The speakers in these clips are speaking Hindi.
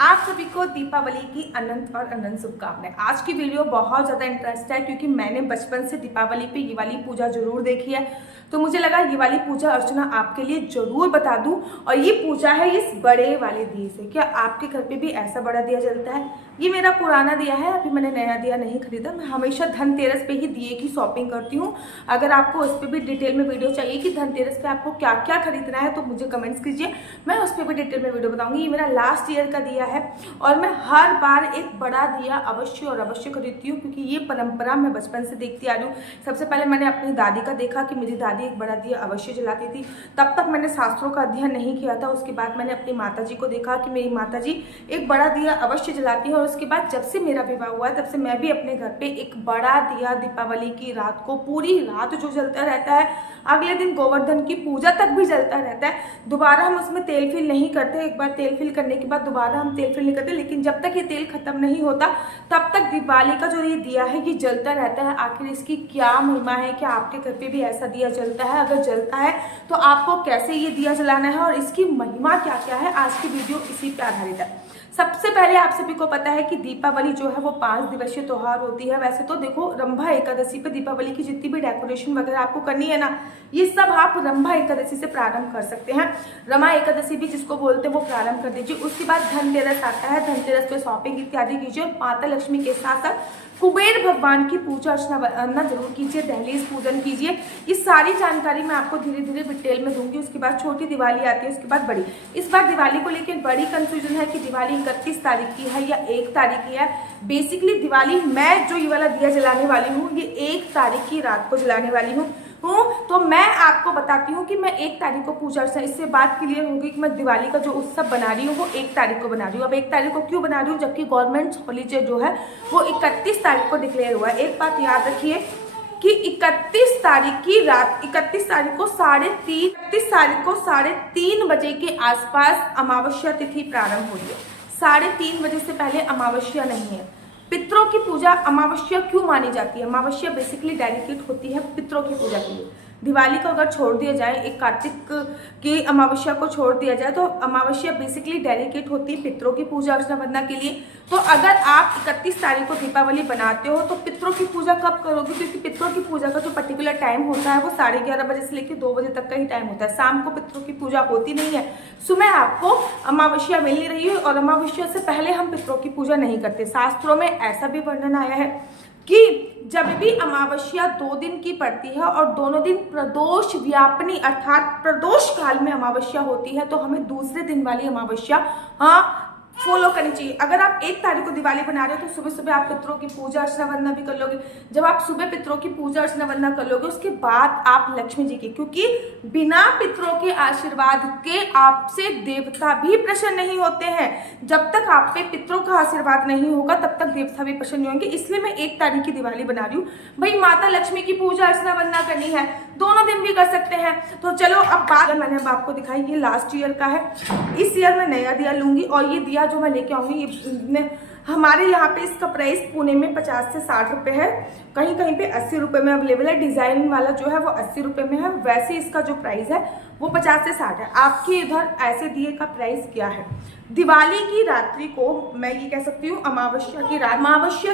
आप सभी को दीपावली की अनंत और अनंत शुभकामनाएं। आज की वीडियो बहुत ज़्यादा इंटरेस्ट है क्योंकि मैंने बचपन से दीपावली पे ये वाली पूजा जरूर देखी है, तो मुझे लगा ये वाली पूजा अर्चना आपके लिए जरूर बता दूं। और ये पूजा है इस बड़े वाले दिए से। क्या आपके घर पे भी ऐसा बड़ा दिया जलता है? ये मेरा पुराना दिया है, अभी मैंने नया दिया नहीं खरीदा। मैं हमेशा धनतेरस पे ही दिए की शॉपिंग करती हूँ। अगर आपको इस पर भी डिटेल में वीडियो चाहिए कि धनतेरस पे आपको क्या क्या खरीदना है तो मुझे कमेंट्स कीजिए, मैं उस पर भी डिटेल में वीडियो बताऊंगी। ये मेरा लास्ट ईयर का दिया है और मैं हर बार एक बड़ा दिया अवश्य और अवश्य खरीदती हूँ क्योंकि ये परंपरा मैं बचपन से देखती आ रही हूँ। सबसे पहले मैंने अपनी दादी का देखा कि मेरी दादी एक बड़ा दिया अवश्य जलाती थी, तब तक मैंने शास्त्रों का अध्ययन नहीं किया था। उसके बाद मैंने अपनी माताजी को देखा कि मेरी माताजी एक बड़ा दिया अवश्य जलाती है। और उसके बाद जब से मेरा विवाह हुआ है तब से मैं भी अपने घर पे एक बड़ा दिया दीपावली की रात को पूरी रात जो जलता रहता है, अगले दिन गोवर्धन की पूजा तक भी जलता रहता है। दोबारा हम उसमें तेल फिल नहीं करते, एक बार तेल फिल करने के बाद दोबारा हम तेल फिल नहीं करते, लेकिन जब तक ये तेल खत्म नहीं होता तब तक दीपावली का जो ये दिया है ये जलता रहता है। आखिर इसकी क्या महिमा है? क्या आपके घर पे भी ऐसा दिया जलता है? अगर जलता है तो आपको कैसे ये दिया जलाना है और इसकी महिमा क्या क्या है, आज की वीडियो इसी पे आधारित है। सबसे पहले आप सभी को पता है कि दीपावली जो है वो 5 दिवसीय त्योहार होती है। वैसे तो देखो, रंभा एकादशी पे दीपावली की जितनी भी डेकोरेशन वगैरह आपको करनी है ना, ये सब आप रंभा एकादशी से प्रारंभ कर सकते हैं। रमा एकादशी भी जिसको बोलते हैं वो प्रारंभ कर दीजिए। उसके बाद धनतेरस आता है, धनतेरस पे शॉपिंग इत्यादि कीजिए और माता लक्ष्मी के साथ साथ कुबेर भगवान की पूजा अर्चना जरूर कीजिए, दहलीज पूजन कीजिए। ये सारी जानकारी मैं आपको धीरे धीरे डिटेल में दूंगी। उसके बाद छोटी दिवाली आती है, उसके बाद बड़ी। इस बार दिवाली को लेकर बड़ी कंफ्यूजन है कि दिवाली 31 तारीख की है या 1 तारीख की है। बेसिकली दिवाली मैं जो ये वाला दिया जलाने वाली हूँ ये 1 तारीख की रात को जलाने वाली हूँ। तो मैं आपको बताती हूँ कि मैं 1 तारीख को पूजा अर्चना, इससे बात क्लियर होगी कि मैं दिवाली का जो उत्सव बना रही हूँ वो 1 तारीख को बना रही हूँ। अब 1 तारीख को क्यों बना रही हूँ जबकि गवर्नमेंट हॉलीडे जो है वो 31 तारीख को डिक्लेयर हुआ है। एक बात याद रखिए कि 31 तारीख की रात, 31 तारीख को 3:30 बजे के आसपास अमावस्या तिथि प्रारंभ हो रही है। 3:30 बजे से पहले अमावस्या नहीं है। पितरों की पूजा अमावस्या क्यों मानी जाती है? अमावस्या बेसिकली डेडिकेट होती है पितरों की पूजा के लिए। दिवाली को अगर छोड़ दिया जाए, एक कार्तिक की अमावस्या को छोड़ दिया जाए, तो अमावस्या बेसिकली डेडिकेट होती है पितरों की पूजा अर्चना वंदना के लिए। तो अगर आप 31 तारीख को दीपावली बनाते हो तो पितरों की पूजा कब करोगे? क्योंकि पितरों की पूजा का जो पर्टिकुलर टाइम होता है वो 11:30 बजे से लेकर 2 बजे तक का ही टाइम होता है। शाम को पितरों की पूजा होती नहीं है। सुबह आपको अमावस्या मिल नहीं रही है और अमावस्या से पहले हम पितरों की पूजा नहीं करते। शास्त्रों में ऐसा भी वर्णन आया है कि जब भी अमावस्या 2 दिन की पड़ती है और दोनों दिन प्रदोष व्यापनी अर्थात प्रदोष काल में अमावस्या होती है तो हमें दूसरे दिन वाली अमावस्या फॉलो करनी चाहिए। अगर आप 1 तारीख को दिवाली बना रहे हो तो सुबह सुबह आप पितरों की पूजा अर्चना वंदना भी कर लोगे। जब आप सुबह पितरों की पूजा अर्चना वंदना कर लोगे उसके बाद आप लक्ष्मी जी की, क्योंकि बिना पितरों के आशीर्वाद के आपसे देवता भी प्रसन्न नहीं होते हैं। जब तक आप पे पितरों का आशीर्वाद नहीं होगा तब तक देवता भी प्रसन्न नहीं होंगे। इसलिए मैं 1 तारीख की दिवाली बना रही हूँ। भाई माता लक्ष्मी की पूजा अर्चना वंदना करनी है, दोनों दिन भी कर सकते हैं। तो चलो अब बात मैंने अब आपको दिखाई, ये लास्ट ईयर का है। इस ईयर मैं नया दिया लूंगी और ये दिया जो मैं लेके आऊंगी ये हमारे यहाँ पे इसका प्राइस पुणे में 50 से 60 रुपए है, कहीं कहीं पे 80 रुपए में अवेलेबल है। डिजाइन वाला जो है वो 80 रुपए में है, वैसे इसका जो प्राइस है वो 50 से 60 है। आपके इधर ऐसे दिए का प्राइस क्या है? दिवाली की रात्रि को मैं ये कह सकती हूँ अमावस्या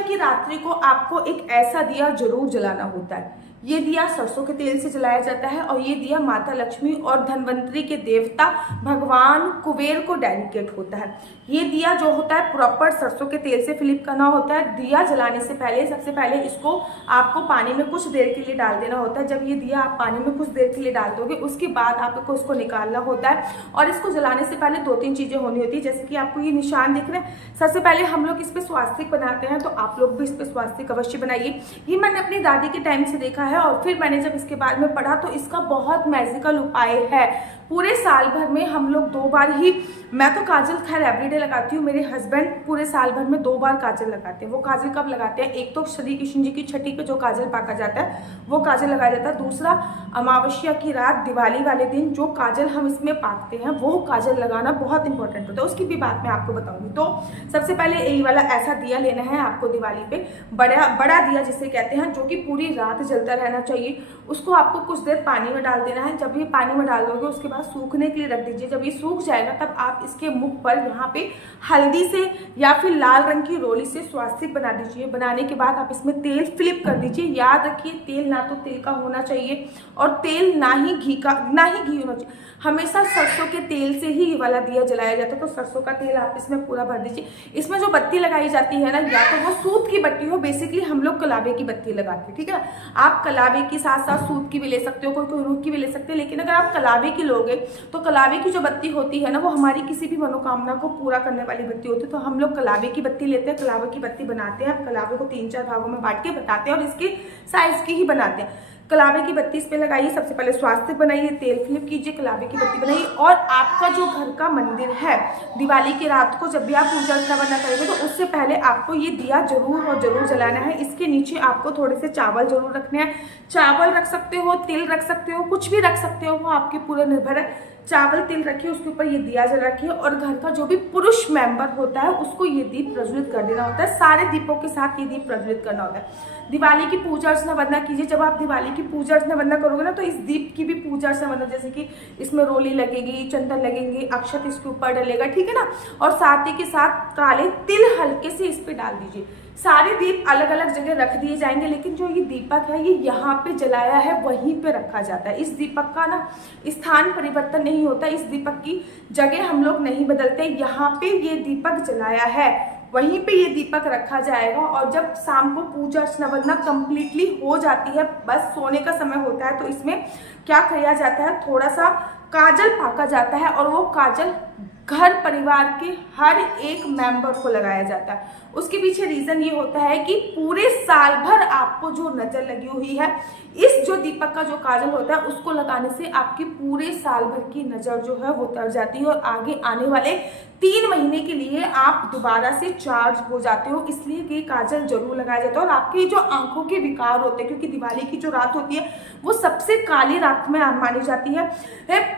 की रात्रि को आपको एक ऐसा दिया जरूर जलाना होता है। ये दिया सरसों के तेल से जलाया जाता है और ये दिया माता लक्ष्मी और धनवंतरी के देवता भगवान कुबेर को डेडिकेट होता है। ये दिया जो होता है प्रॉपर सरसों के तेल से फिलिप करना होता है। दिया जलाने से पहले सबसे पहले इसको आपको पानी में कुछ देर के लिए डाल देना होता है। जब ये दिया आप पानी में कुछ देर के लिए डाल दोगे उसके बाद आपको इसको निकालना होता है। और इसको जलाने से पहले 2-3 चीजें होनी होती है, जैसे कि आपको ये निशान दिख रहे हैं। सबसे पहले हम लोग इस पे स्वास्तिक बनाते हैं, तो आप लोग भी इस पे स्वास्तिक अवश्य बनाइए। ये मैंने अपनी दादी के टाइम से देखा है और फिर मैंने जब इसके बारे में पढ़ा तो इसका बहुत मैजिकल उपाय है। पूरे साल भर में हम लोग 2 बार ही, मैं तो काजल खैर एवरीडे लगाती हूँ, मेरे हस्बैंड पूरे साल भर में 2 बार काजल लगाते हैं। वो काजल कब लगाते हैं? एक तो श्री कृष्ण जी की छठी पे जो काजल पाका जाता है वो काजल लगाया जाता है। दूसरा अमावस्या की रात दिवाली वाले दिन जो काजल हम इसमें पाकते हैं वो काजल लगाना बहुत इंपॉर्टेंट होता है। उसकी भी बात मैं आपको बताऊंगी। तो सबसे पहले यही वाला ऐसा दिया लेना है आपको दिवाली पे, बड़ा दिया जिसे कहते हैं, जो कि पूरी रात जलता रहना चाहिए। उसको आपको कुछ देर पानी में डाल देना है। जब ये पानी में डाल दोगे उसके बाद थोड़ा सूखने के लिए रख दीजिए। जब ये सूख जाएगा तब आप इसके मुख पर यहाँ पे हल्दी से या फिर लाल रंग की रोली से स्वास्तिक बना दीजिए। बनाने के बाद आप इसमें तेल फ्लिप कर दीजिए। याद रखिए तेल ना तो तेल का होना चाहिए और तेल ना ही घी होना चाहिए। हमेशा सरसों के तेल से ही ये वाला दिया जलाया जाता है। तो सरसों का तेल आप इसमें पूरा भर दीजिए। इसमें जो बत्ती लगाई जाती है ना, या तो वो सूत की बत्ती हो, बेसिकली हम लोग कलावे की बत्ती लगाते हैं, ठीक है। आप कलावे के साथ साथ सूत की भी ले सकते हो, कोई रूख की भी ले सकते हैं, लेकिन अगर आप कलावे की लोगे तो कलावे की जो बत्ती होती है ना, वो हमारी किसी भी मनोकामना को पूरा करने वाली बत्ती होती है। तो हम लोग कलावे की बत्ती लेते हैं, कलावे की बत्ती बनाते हैं। कलावे को 3-4 भागों में बांट के बताते हैं और इसके साइज की ही बनाते हैं। कलावे की बत्ती इस पे लगाइए। सबसे पहले स्वास्तिक बनाइए, तेल फ्लिप कीजिए, कलावे की बत्ती बनाइए। और आपका जो घर का मंदिर है, दिवाली की रात को जब भी आप पूजा अर्चना करेंगे तो उससे पहले आपको ये दिया जरूर और जरूर जलाना है। इसके नीचे आपको थोड़े से चावल जरूर रखने हैं। चावल रख सकते हो, तिल रख सकते हो, कुछ भी रख सकते हो, वो आपके पूरा निर्भर है। चावल तिल रखिए, उसके ऊपर ये दिया जला रखिए और घर का जो भी पुरुष मेंबर होता है उसको ये दीप प्रज्वलित कर देना होता है। सारे दीपों के साथ ये दीप प्रज्वलित करना होता है। दिवाली की पूजा अर्चना वंदना कीजिए। जब आप दिवाली की पूजा अर्चना वंदना करोगे ना, तो इस दीप की भी पूजा अर्चना वंदना, जैसे कि इसमें रोली लगेगी, चंदन लगेंगे, अक्षत इसके ऊपर डलेगा, ठीक है ना। और साथ ही के साथ काले तिल हल्के से इस पे डाल दीजिए। सारे दीप अलग अलग जगह रख दिए जाएंगे, लेकिन जो ये दीपक है ये यहाँ पे जलाया है वहीं पे रखा जाता है। इस दीपक का ना स्थान परिवर्तन नहीं होता, इस दीपक की जगह हम लोग नहीं बदलते। यहाँ पे ये दीपक जलाया है वहीं पे ये दीपक रखा जाएगा। और जब शाम को पूजा अर्चना वंदना कंप्लीटली हो जाती है, बस सोने का समय होता है, तो इसमें क्या किया जाता है, थोड़ा सा काजल पाका जाता है और वो काजल घर परिवार के हर एक मेंबर को लगाया जाता है। उसके पीछे रीजन ये होता है कि पूरे साल भर आपको जो नजर लगी हुई है, इस जो दीपक का जो काजल होता है उसको लगाने से आपकी पूरे साल भर की नजर जो है वो उतर जाती है और आगे आने वाले 3 महीने के लिए आप दोबारा से चार्ज हो जाते हो। इसलिए कि काजल जरूर लगाया जाता है। और आपकी जो आंखों के विकार होते हैं, क्योंकि दिवाली की जो रात होती है वो सबसे काली रात में मानी जाती है।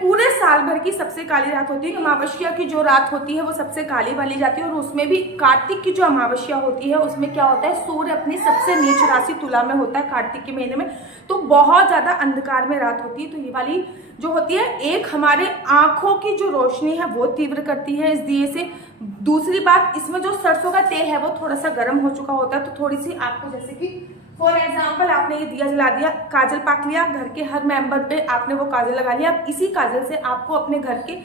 पूरे साल भर की सबसे काली रात होती है। अमावस्या की जो रात होती है वो सबसे काली वाली जाती है। और उसमें भी कार्तिक की जो अमावस्या होती है उसमें क्या होता है, सूर्य अपनी सबसे नीच राशि तुला में होता है कार्तिक के महीने में, तो बहुत ज्यादा अंधकार में रात होती है। तो ये वाली जो होती है, एक हमारे आंखों की जो रोशनी है वो तीव्र करती है इस दिए से। दूसरी बात, इसमें जो सरसों का तेल है वो थोड़ा सा गर्म हो चुका होता है, तो थोड़ी सी आपको, जैसे कि फॉर एग्जाम्पल आपने ये दिया जला दिया, काजल पाक लिया, घर के हर मेंबर पे आपने वो काजल लगा लिया। अब इसी काजल से आपको अपने घर के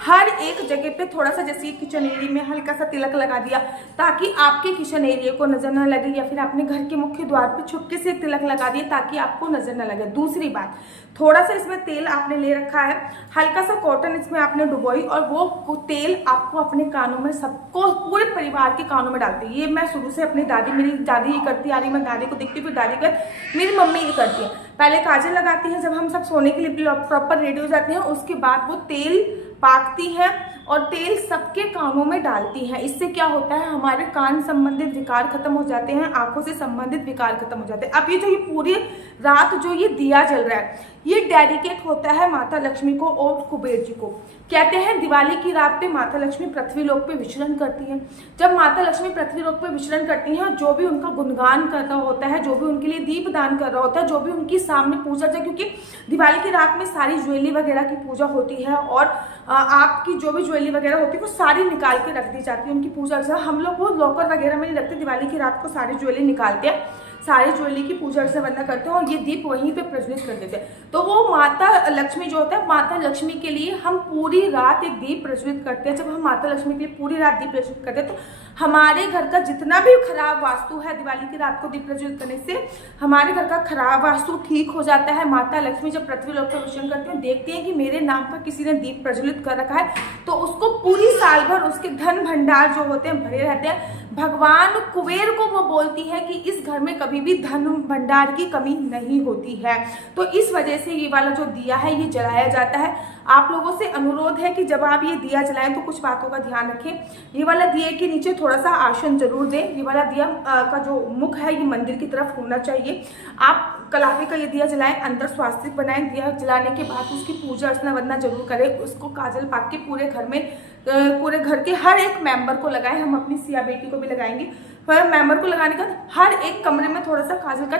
हर एक जगह पे थोड़ा सा, जैसे किचन एरिया में हल्का सा तिलक लगा दिया ताकि आपके किचन एरिया को नजर न लगे, या फिर अपने घर के मुख्य द्वार पे छुपके से तिलक लगा दिया ताकि आपको नजर न लगे। दूसरी बात, थोड़ा सा इसमें तेल आपने ले रखा है, हल्का सा कॉटन इसमें आपने डुबोई और वो तेल आपको अपने कानों में, सबको पूरे परिवार के कानों में डालते हैं। ये मैं शुरू से अपनी दादी, मेरी दादी ये करती आ रही, मैं दादी को देखती, फिर दादी का मेरी मम्मी ये करती है। पहले काजल लगाती है, जब हम सब सोने के लिए प्रॉपर रेडी हो जाते हैं, उसके बाद वो तेल पाकती है और तेल सबके कानों में डालती हैं। इससे क्या होता है, हमारे कान संबंधित विकार खत्म हो जाते हैं, आंखों से संबंधित विकार खत्म हो जाते हैं। अब ये जो ये पूरी रात जो ये दिया जल रहा है, ये डेडिकेट होता है माता लक्ष्मी को और कुबेर जी को। कहते हैं दिवाली की रात पे माता लक्ष्मी पृथ्वी लोक पे विचरण करती है। जब माता लक्ष्मी पृथ्वी लोक पे विचरण करती हैं, जो भी उनका गुणगान कर रहा होता है, जो भी उनके लिए दीप दान कर रहा होता है, जो भी उनकी सामने पूजा जाए, क्योंकि दिवाली की रात में सारी ज्वेलरी वगैरह की पूजा होती है और आपकी जो भी ज्वेलरी वगैरह होती है वो सारी निकाल के रख दी जाती है उनकी पूजा अर्चना। हम लोग वो लॉकर वगैरह में नहीं रखते, दिवाली की रात को सारी ज्वेलरी निकालते हैं, सारी ज्वेलरी की पूजा अर्चना वंदना करते हैं और ये दीप वहीं पे प्रज्वलित कर देते हैं। तो वो माता लक्ष्मी जो होता है, माता लक्ष्मी के लिए हम पूरी रात एक दीप प्रज्वलित करते हैं। जब हम माता लक्ष्मी के लिए पूरी रात दीप प्रज्वलित करते हैं तो हमारे घर का जितना भी खराब वास्तु है, दिवाली की रात को दीप प्रज्वलित करने से हमारे घर का खराब वास्तु ठीक हो जाता है। माता लक्ष्मी जब पृथ्वी लोक पर विचरण करती है, देखती है कि मेरे नाम पर किसी ने दीप प्रज्वलित कर रखा है, तो उसको पूरी साल भर उसके धन भंडार जो होते हैं भरे रहते हैं। भगवान कुबेर को वो बोलती है कि इस घर में कभी भी धन भंडार की कमी नहीं होती है। तो इस वजह से ये वाला जो दिया है ये जलाया जाता है। आप लोगों से अनुरोध है कि जब आप ये दिया जलाएं तो कुछ बातों का ध्यान रखें। ये वाला दिए के नीचे थोड़ा सा आसन जरूर दें। ये वाला दिया का जो मुख है ये मंदिर की तरफ होना चाहिए। आप कलावे का ये दिया जलाएं, अंदर स्वास्तिक बनाएं। दिया जलाने के बाद उसकी पूजा अर्चना वंदना जरूर करें। उसको काजल पाक के पूरे घर में, पूरे घर के हर एक मेंबर को लगाएं। हम अपनी सिया बेटी को भी लगाएंगे। मेंबर को लगाने का हर एक कमरे में थोड़ा सा काजल का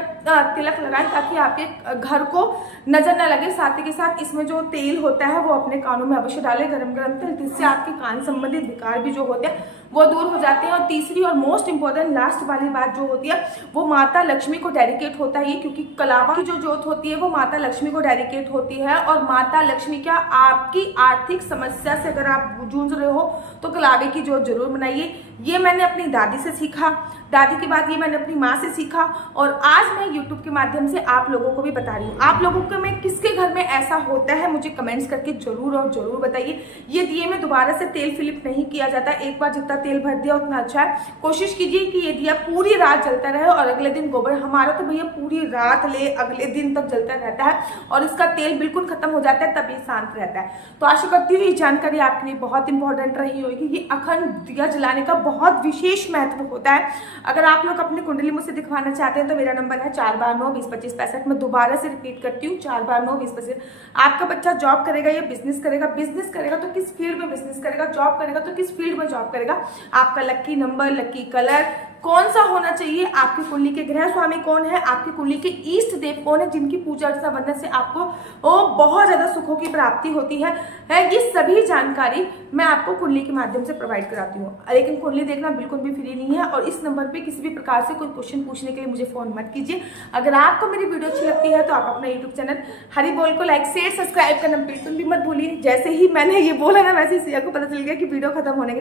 तिलक लगाएं ताकि आपके घर को नजर न लगे। साथ ही के साथ इसमें जो तेल होता है वो अपने कानों में अवश्य डालें, गरम गरम तेल, जिससे आपके कान संबंधित विकार भी जो होते हैं वो दूर हो जाते हैं। और तीसरी और मोस्ट इंपॉर्टेंट लास्ट वाली बात जो होती है वो माता लक्ष्मी को डेडिकेट होता है, क्योंकि कलावा की जो जोत होती है वो माता लक्ष्मी को डेडिकेट होती है। और माता लक्ष्मी क्या, आपकी आर्थिक समस्या से अगर आप जूझ रहे हो तो कलावे की जोत जरूर बनाइए। ये मैंने अपनी दादी से सीखा, दादी की बात ये मैंने अपनी माँ से सीखा, और आज मैं YouTube के माध्यम से आप लोगों को भी बता रही हूँ। आप लोगों के में किसके घर में ऐसा होता है मुझे कमेंट्स करके जरूर और जरूर बताइए। ये दिए में दोबारा से तेल फिलिप नहीं किया जाता, एक बार जितना तेल भर दिया उतना अच्छा है। कोशिश कीजिए कि ये दिया पूरी रात जलता रहे और अगले दिन गोबर, हमारा तो भैया पूरी रात ले अगले दिन तक जलता रहता है और इसका तेल बिल्कुल खत्म हो जाता है, तब ये शांत रहता है। तो आशा करती हूँ ये जानकारी आपके लिए बहुत इंपॉर्टेंट रही होगी। ये अखंड दिया जलाने का बहुत विशेष महत्व होता है। अगर आप लोग अपनी कुंडली मुझसे दिखवाना चाहते हैं तो मेरा नंबर है 429202565। मैं दोबारा से रिपीट करती हूँ, 4292025। आपका बच्चा जॉब करेगा या बिजनेस करेगा, बिजनेस करेगा तो किस फील्ड में बिजनेस करेगा, जॉब करेगा तो किस फील्ड में जॉब करेगा, आपका लकी नंबर, लकी कलर कौन सा होना चाहिए, आपकी कुंडली के ग्रह स्वामी कौन है, आपकी कुंडली के इष्ट देव कौन है, जिनकी पूजा अर्चना बनने से आपको बहुत ज्यादा सुखों की प्राप्ति होती है, ये सभी जानकारी मैं आपको कुंडली के माध्यम से प्रोवाइड कराती हूँ। लेकिन कुंडली देखना बिल्कुल भी फ्री नहीं है और इस नंबर पे किसी भी प्रकार से कोई क्वेश्चन पूछने के लिए मुझे फोन मत कीजिए। अगर आपको मेरी वीडियो अच्छी लगती है तो आप अपना यूट्यूब चैनल हरी बोल को लाइक शेयर सब्सक्राइब करना बिल्कुल भी मत भूलिए। जैसे ही मैंने ये बोला ना वैसे ही सिया को पता चल गया कि वीडियो खत्म होने के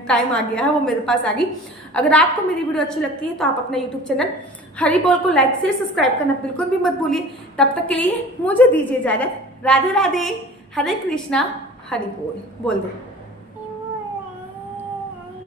टाइम आ गया है, वो मेरे पास आ गई। अगर आपको मेरी वीडियो अच्छी लगती है तो आप अपना यूट्यूब चैनल हरी बोल को लाइक शेयर सब्सक्राइब करना बिल्कुल भी मत भूलिए। तब तक के लिए मुझे दीजिए इजाजत। राधे राधे, हरे कृष्णा, हरि बोल बोल दे।